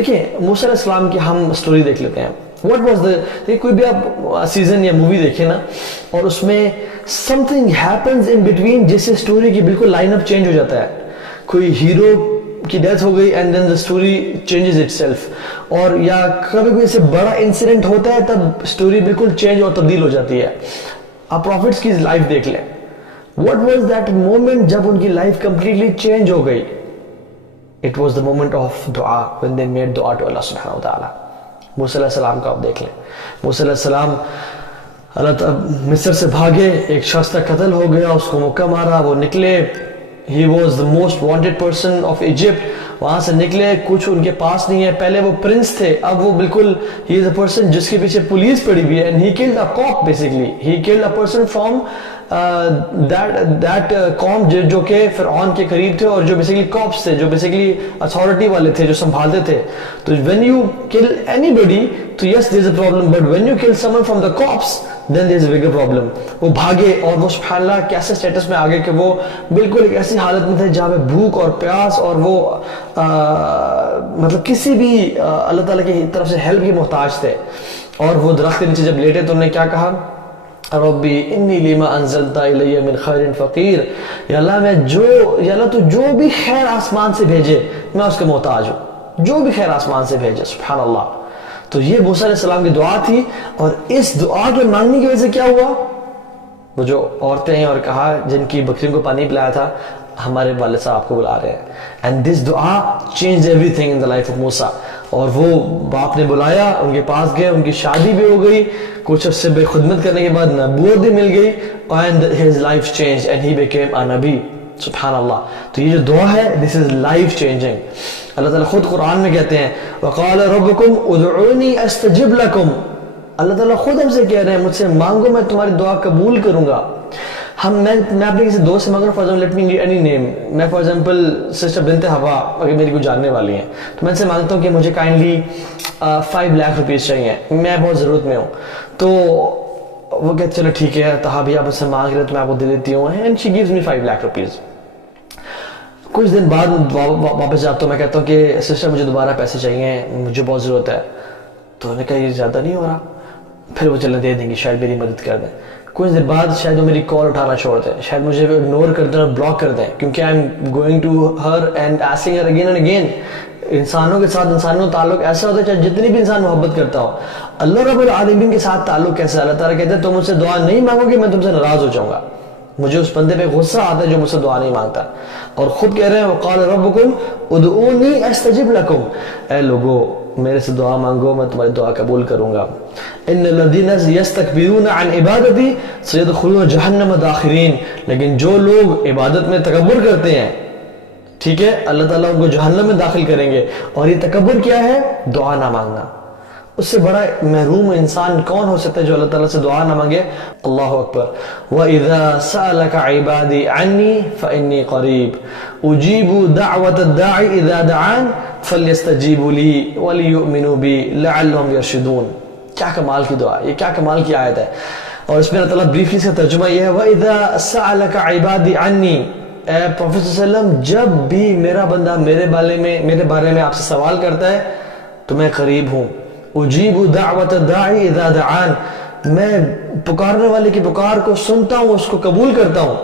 دیکھیں موسیٰ علیہ السلام کی ہم سٹوری دیکھ لیتے ہیں. What was the کوئی بھی آپ سیزن یا مووی دیکھیں نا اور اس میں something happens in between جس سے سٹوری کی بالکل لائن اپ چینج ہو جاتا ہے. کوئی ہیرو کی ڈیتھ ہو گئی and then the story changes itself, اور یا کبھی کوئی سے بڑا انسیڈنٹ ہوتا ہے تب اسٹوری بالکل چینج اور تبدیل ہو جاتی ہے. آپ پروفٹس کی لائف دیکھ لیں. واٹ واز دیٹ مومنٹ جب ان کی لائف کمپلیٹلی چینج ہو گئی؟ It was the moment of دعا when they made دعا ٹو اللہ سبحانہ وتعالی. موسیٰ علیہ السلام کا آپ دیکھ لیں. موسیٰ علیہ السلام مصر سے بھاگے, ایک شخص کا قتل ہو گیا, اس کو مکہ مارا, وہ نکلے. He was the most wanted person of Egypt. وہاں سے نکلے, کچھ ان کے پاس نہیں ہے. پہلے وہ پرنس تھے, اب وہ بالکل he is a person جس کے پیچھے پولیس پڑی ہوئی ہے. And he killed a cop basically. He killed a person from that قوم جو کہ فرعون کے قریب تھے اور جو بیسیکلی cops تھے, جو بیسیکلی اتھارٹی والے تھے, جو سنبھالتے تھے. تو when you kill anybody, تو yes there is a problem, but when you kill someone from the cops, then there is a bigger problem. وہ بھاگے اور وہ سبحان اللہ کیسے سٹیٹس میں آگے کہ وہ بالکل ایک ایسی حالت میں تھے جہاں پہ بھوک اور پیاس اور وہ مطلب کسی بھی اللہ تعالیٰ کی طرف سے ہیلپ کی محتاج تھے. اور وہ درخت کے نیچے جب لیٹے تو انہوں نے کیا کہا؟ ربی انی لما انزلت الی من خیر فقیر. یا اللہ تو جو بھی خیر آسمان سے بھیجے میں اس کا محتاج ہوں, جو بھی خیر آسمان سے بھیجے. سبحان اللہ. تو یہ موسیٰ علیہ السلام کی دعا تھی, اور اس دعا کے مانگنے کی وجہ سے کیا ہوا؟ وہ جو عورتیں ہیں اور کہا جن کی بکریوں کو پانی پلایا تھا, ہمارے والد صاحب آپ کو بلا رہے ہیں. اینڈ دس دعا change everything in the life of Musa. اور وہ باپ نے بلایا, ان کے پاس گئے, ان کی شادی بھی ہو گئی, کچھ عرصے بے خدمت کرنے کے بعد نبوت بھی مل گئی, and his life changed and he became a نبی. سبحان اللہ. تو یہ جو دعا ہے this is life changing. اللہ تعالیٰ خود قرآن میں کہتے ہیں وَقَالَ رَبُّكُمْ اُدْعُونِي أَسْتَجِبْ لَكُمْ. اللہ تعالیٰ خود ہم سے کہہ رہے ہیں مجھ سے مانگو میں تمہاری دعا قبول کروں گا. میں اپنے کسی دوست سے مانگ رہا ہوں, for example let me give any name, میں فار ایگزامپل سسٹر بنت ہوا اگر میری کوئی جاننے والی ہیں تو میں ان سے مانگتا ہوں کہ مجھے کائنڈلی 5 لاکھ روپیز چاہیے, میں بہت ضرورت میں ہوں. تو وہ کہتے چلو ٹھیک ہے تہا بھی آپ مجھ سے مانگ رہے تو میں آپ کو دے دیتی ہوں, and she gives me 5 lakh rupees. کچھ دن بعد واپس جاتا ہوں, میں کہتا ہوں کہ سسٹر مجھے دوبارہ پیسے چاہیے, مجھے بہت ضرورت ہے. تو انہوں نے کہا یہ زیادہ نہیں ہو رہا, پھر وہ چلے دے دیں گے, شاید میری مدد کر دیں. کچھ دن بعد شاید وہ میری کال اٹھانا چھوڑ دیں, شاید مجھے اگنور کر دیں اور بلاک کر دیں, کیونکہ I am going to her and asking her again and again. انسانوں کے ساتھ انسانوں کا تعلق ایسا ہوتا ہے چاہے جتنی بھی انسان محبت کرتا ہو, اللہ رب العالمین کے ساتھ تعلق کیسا ہے؟ اللہ تعالیٰ کہتے ہیں تم مجھ سے دعا نہیں مانگو گے میں تم سے ناراض ہو جاؤں گا. مجھے اس بندے پہ غصہ آتا ہے جو مجھ سے دعا نہیں مانگتا. اور خود کہہ رہے ہیں وقال ربکم ادعونی استجب لکم, اے لوگو میرے سے دعا مانگو میں تمہاری دعا قبول کروں گا. ان الذین یستکبرون عن عبادتی سیدخلون جہنم داخرین. لیکن جو لوگ عبادت میں تکبر کرتے ہیں, ٹھیک ہے, اللہ تعالیٰ ان کو جہنم میں داخل کریں گے. اور یہ تکبر کیا ہے؟ دعا نہ مانگنا. اس سے بڑا محروم انسان کون ہو سکتا ہے جو اللہ تعالیٰ سے دعا نہ مانگے؟ اللہ اکبر. وَإِذَا سَأَلَكَ عِبَادِي عَنِّي فَإِنِّي قَرِيبٌ أُجِيبُ دَعْوَةَ الدَّاعِ إِذَا دَعَانِ فَلْيَسْتَجِيبُوا لِي وَلْيُؤْمِنُوا بِي لَعَلَّهُمْ يَرْشُدُونَ. کیا کمال کی دعا, یہ کیا کمال کی آیت ہے. اور اس میں اللہ تعالیٰ بریفلی سے ترجمہ یہ ہے وَإِذَا سَأَلَكَ عِبَادِي عَنِّي, اے پروفیٹ صلی اللہ علیہ وسلم جب بھی میرا بندہ میرے بارے میں آپ سے سوال کرتا ہے تو میں قریب ہوں. اجیب دعوت الداعی اذا دعان, میں پکارنے والے کی پکار کو سنتا ہوں, اس کو قبول کرتا ہوں.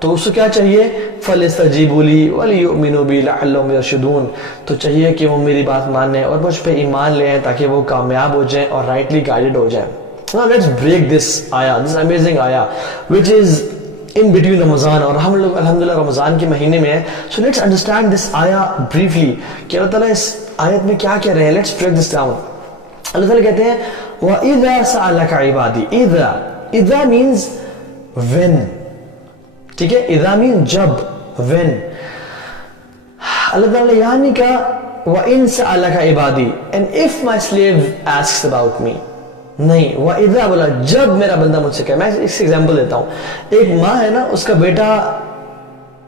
تو اس کو کیا چاہیے؟ فَلْيَسْتَجِيبُوا لِي وَلْيُؤْمِنُوا بِي لَعَلَّهُمْ يَرْشُدُونَ. تو چاہیے کہ وہ میری بات مانیں اور مجھ پہ ایمان لے آئیں تاکہ وہ کامیاب ہو جائیں اور رائٹلی گائیڈڈ ہو جائیں. Now let's break this ayah, this amazing ayah which is in between Ramadan, اور ہم لوگ الحمدللہ رمضان کے مہینے میں ہیں. So let's understand this ayah briefly کہ اللہ تعالیٰ اس آیت میں کیا کہہ رہے ہیں. Let's break this down. اللہ تعالیٰ کہتے ہیں وَإِذَا سَأَلَكَ عِبَادِي. اِذَا means when, ٹھیک ہے, اِذَا means جب, when. اللہ تعالیٰ نے یہاں نہیں کہا وَإِن سَأَلَكَ عِبَادِي and if my slave asks about me, نہیں, وَإِذَا بولا جب میرا بندہ مجھ سے کہے. میں اس ایگزامپل دیتا ہوں. ایک ماں ہے نا, اس کا بیٹا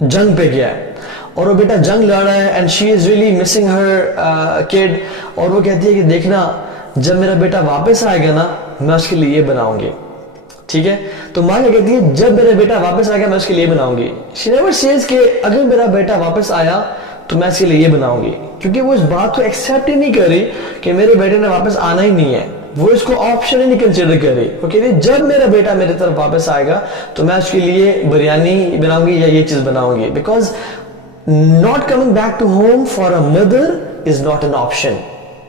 جنگ پہ گیا ہے اور وہ بیٹا جنگ لڑ رہا ہے and she is really missing her kid, اور وہ کہتی ہے کہ دیکھنا جب میرا بیٹا واپس آئے گا نا میں اس کے لیے یہ بناؤں گی, ٹھیک ہے. تو ماں کیا کہتی ہے جب میرا بیٹا واپس آئے گا میں اس کے لیے بناؤں گی. She never says کہ اگر میرا بیٹا واپس آیا تو میں اس کے لیے یہ بناؤں گی. کیونکہ وہ اس بات کو ایکسیپٹ ہی نہیں کر رہی کہ میرے بیٹے نے واپس آنا ہی نہیں ہے، وہ اس کو آپشن ہی نہیں کنسیڈر کر رہی. وہ کہہ رہی جب میرا بیٹا میرے طرف واپس آئے گا تو میں اس کے لیے بریانی بناؤں گی یا یہ چیز بناؤں گی. Because not coming back to home for a mother is not an option.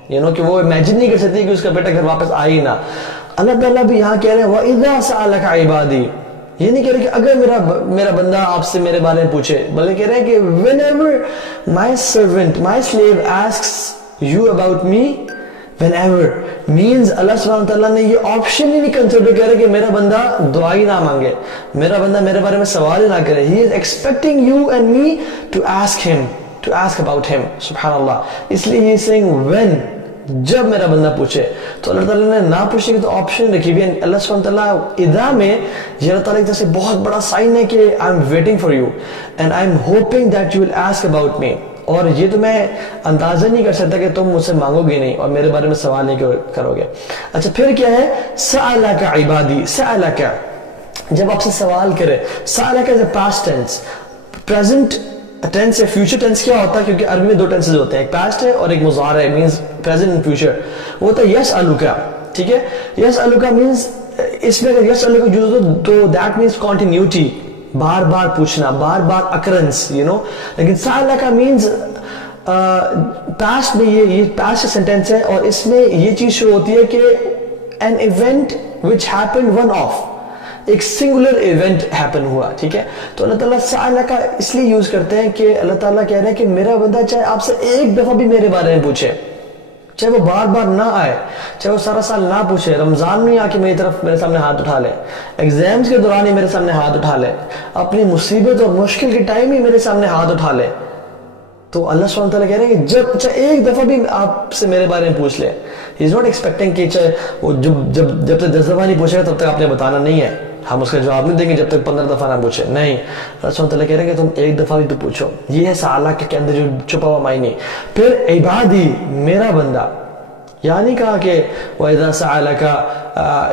کہ وہ امیجن نہیں کر سکتی کہ اس کا بیٹا گھر واپس آئے ہی نہ. اللہ تعالیٰ بھی یہاں کہہ رہے ہیں وَإِذَا سَأَلَكَ عِبَادِي، یہ نہیں کہہ رہے کہ اگر میرا بندہ آپ سے میرے بارے میں پوچھے، بلکہ کہہ رہے ہیں کہ whenever my servant, my slave asks you about me, whenever means اللہ سبحانہ تعالیٰ نے یہ آپشن ہی نہیں کنسیڈر کر رہے کہ میرا بندہ دعا ہی نہ مانگے، میرا بندہ میرے بارے میں سوال ہی نہ کرے. he is expecting you and me to ask about him. سبحان اللہ. اس لیے he is saying when، جب میرا بندہ پوچھے. تو اللہ تعالیٰ نے نہ پوچھنے کی تو آپشن رکھی ہوئی ہے. اللہ سبحانہ تعالیٰ ادا میں یہ اللہ تعالیٰ کی طرف سے بہت بڑا سائن ہے کہ I am waiting for you and I am hoping that you will ask about me. اور یہ تو میں اندازہ نہیں کر سکتا کہ تم مجھ سے مانگو گے نہیں اور میرے بارے میں سوال نہیں کرو گے. اچھا پھر کیا ہے سألک عبادی. سألک جب آپ سے سوال کرے، سألک is a past tense. present tense ہے. فیوچر ٹینس کیا ہوتا ہے؟ کیونکہ عربی میں دو ٹینسز ہوتے ہیں، ایک پاسٹ ہے اور ایک مضارع ہے، مینز پریزنٹ اینڈ فیوچر. وہ ہوتا ہے یسألک. ٹھیک ہے، یسألک مینز اس میں اگر یسألک یوز ہو تو دیٹ مینز کنٹینیوٹی، بار بار پوچھنا، بار بار اکرنس، لیکن سألک مینز پاسٹ میں یہ پاسٹ سینٹینس ہے اور اس میں یہ چیز شو ہوتی ہے کہ an event which happened one off، ایک سنگولر ایونٹ ہیپن ہوا. ٹھیک ہے، تو اللہ تعالیٰ سألک اس لیے یوز کرتے ہیں کہ اللہ تعالیٰ کہہ رہے ہیں کہ میرا بندہ چاہے آپ سے ایک دفعہ بھی میرے بارے میں پوچھے، چاہے وہ بار بار نہ آئے، چاہے وہ سارا سال نہ پوچھے، رمضان میں آ کے میرے سامنے ہاتھ اٹھا لے، ایگزامز کے دوران ہی میرے سامنے ہاتھ اٹھا لے، اپنی مصیبت اور مشکل کے ٹائم ہی میرے سامنے ہاتھ اٹھا لے، تو اللہ سبحانہ تعالیٰ کہہ رہے ہیں کہ چاہے ایک دفعہ بھی آپ سے میرے بارے میں پوچھ لے. ہی از ناٹ ایکسپیکٹنگ کہ چاہے وہ جب تک 10 دفعہ نہیں پوچھے گا تب تک آپ نے بتانا نہیں ہے، ہم اس کا جواب نہیں دیں گے جب تک 15 دفعہ نہ پوچھے. نہیں، اللہ سبحانہ تعالیٰ کہہ رہے ہیں کہ تم ایک دفعہ بھی تو پوچھو. یہ ہے سألک کے اندر جو چھپا ہوا معنی. پھر عبادی، میرا بندہ. یعنی کہا کہ وَإِذَا سَأَلَكَ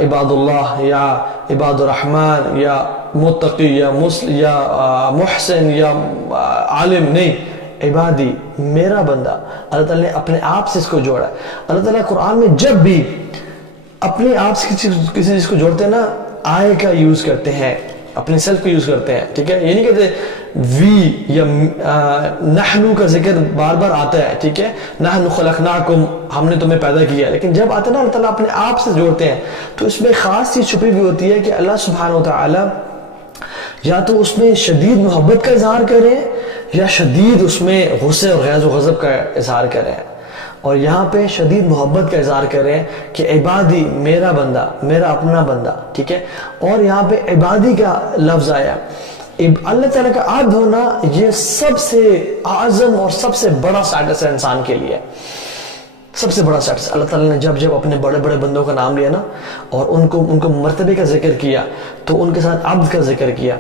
عِبَادُ اللَّهِ یا عباد الرحمن یا متقی یا محسن یا عالم، نہیں، عبادی میرا بندہ. اللہ تعالیٰ نے اپنے آپ سے اس کو جوڑا ہے. اللہ تعالیٰ قرآن میں جب بھی اپنے آپ سے کسی چیز کو جوڑتے ہیں نا، آئے کا یوز کرتے ہیں، اپنے سیلف کو یوز کرتے ہیں. ٹھیک ہے، یہ نہیں کہتے وی یا نحنو کا ذکر بار بار آتا ہے. ٹھیک ہے، نحن خلقناکم، ہم نے تمہیں پیدا کیا، لیکن جب آتا ہے نا اللہ تعالیٰ اپنے آپ سے جوڑتے ہیں تو اس میں خاص چیز چھپی ہوئی ہوتی ہے کہ اللہ سبحانہ وتعالی یا تو اس میں شدید محبت کا اظہار کریں یا شدید اس میں غصے اور غیظ و غضب کا اظہار کریں. اور یہاں پہ شدید محبت کا اظہار کریں کہ عبادی میرا بندہ، میرا اپنا بندہ. ٹھیک ہے، اور یہاں پہ عبادی کا لفظ آیا. اللہ تعالیٰ کا عبد ہونا یہ سب سے اعظم اور سب سے بڑا سٹیٹس ہے انسان کے لیے، سب سے بڑا سٹیٹس. اللہ تعالیٰ نے جب اپنے بڑے بڑے بندوں کا نام لیا نا اور ان کو مرتبے کا ذکر کیا تو ان کے ساتھ عبد کا ذکر کیا.